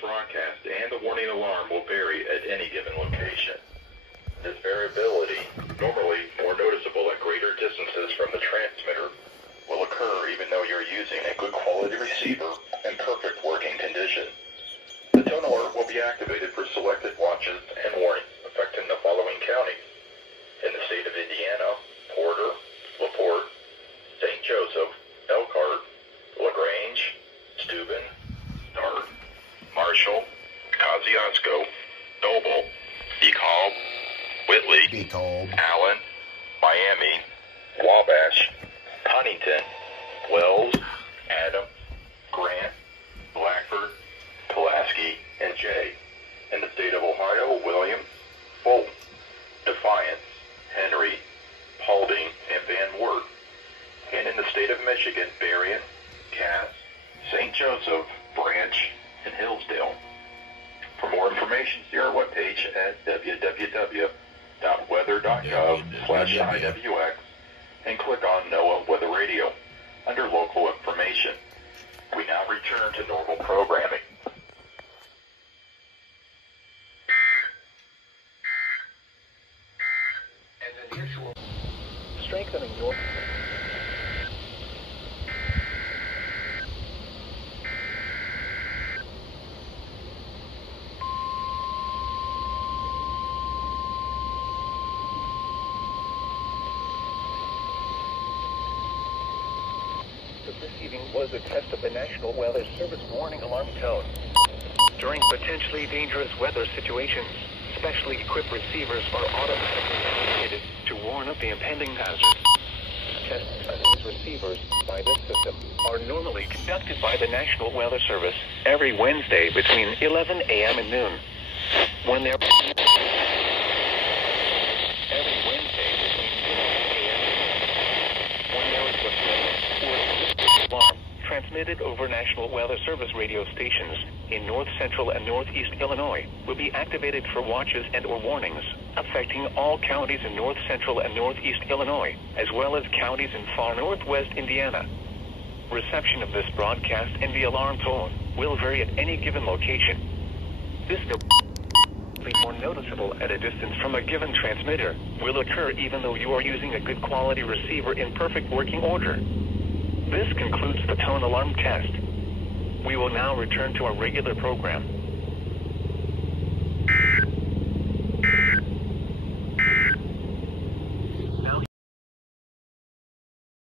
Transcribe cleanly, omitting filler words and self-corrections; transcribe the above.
broadcast and the warning alarm will vary at any given location. This variability, normally more noticeable at greater distances from the transmitter, will occur even though you're using a good quality receiver in perfect working condition. The tone alert will be activated for selected watches and warnings affecting the following counties. In the state of Indiana, Porter, LaPorte, St. Joseph, Elkhart, LaGrange, Steuben, Dart, Marshall, Kosciuszko, Noble, DeKalb, Whitley, Allen, Miami, Wabash, Huntington, Wells, Adams, Grant, Blackford, Pulaski, and Jay. In the state of Ohio, William, Fulton, Defiance, Henry, Paulding, and Van Wert. And in the state of Michigan, Berrien, Cass, St. Joseph, Branch, and Hillsdale. For more information, see our webpage at www.weather.gov/IWX and click on NOAA Weather Radio under Local Information. We now return to normal programming. And an usual strengthening your receiving was a test of the National Weather Service warning alarm tone. During potentially dangerous weather situations, specially equipped receivers are automatically activated to warn of the impending hazard. Tests on these receivers by this system are normally conducted by the National Weather Service every Wednesday between 11 a.m. and noon. When they're every Wednesday between 11 a.m. and noon. When there is a alarm transmitted over National Weather Service radio stations in north central and northeast Illinois will be activated for watches and or warnings affecting all counties in north central and northeast Illinois, as well as counties in far northwest Indiana. Reception of this broadcast and the alarm tone will vary at any given location. This will be more noticeable at a distance from a given transmitter will occur even though you are using a good quality receiver in perfect working order. This concludes the tone alarm test. We will now return to our regular program.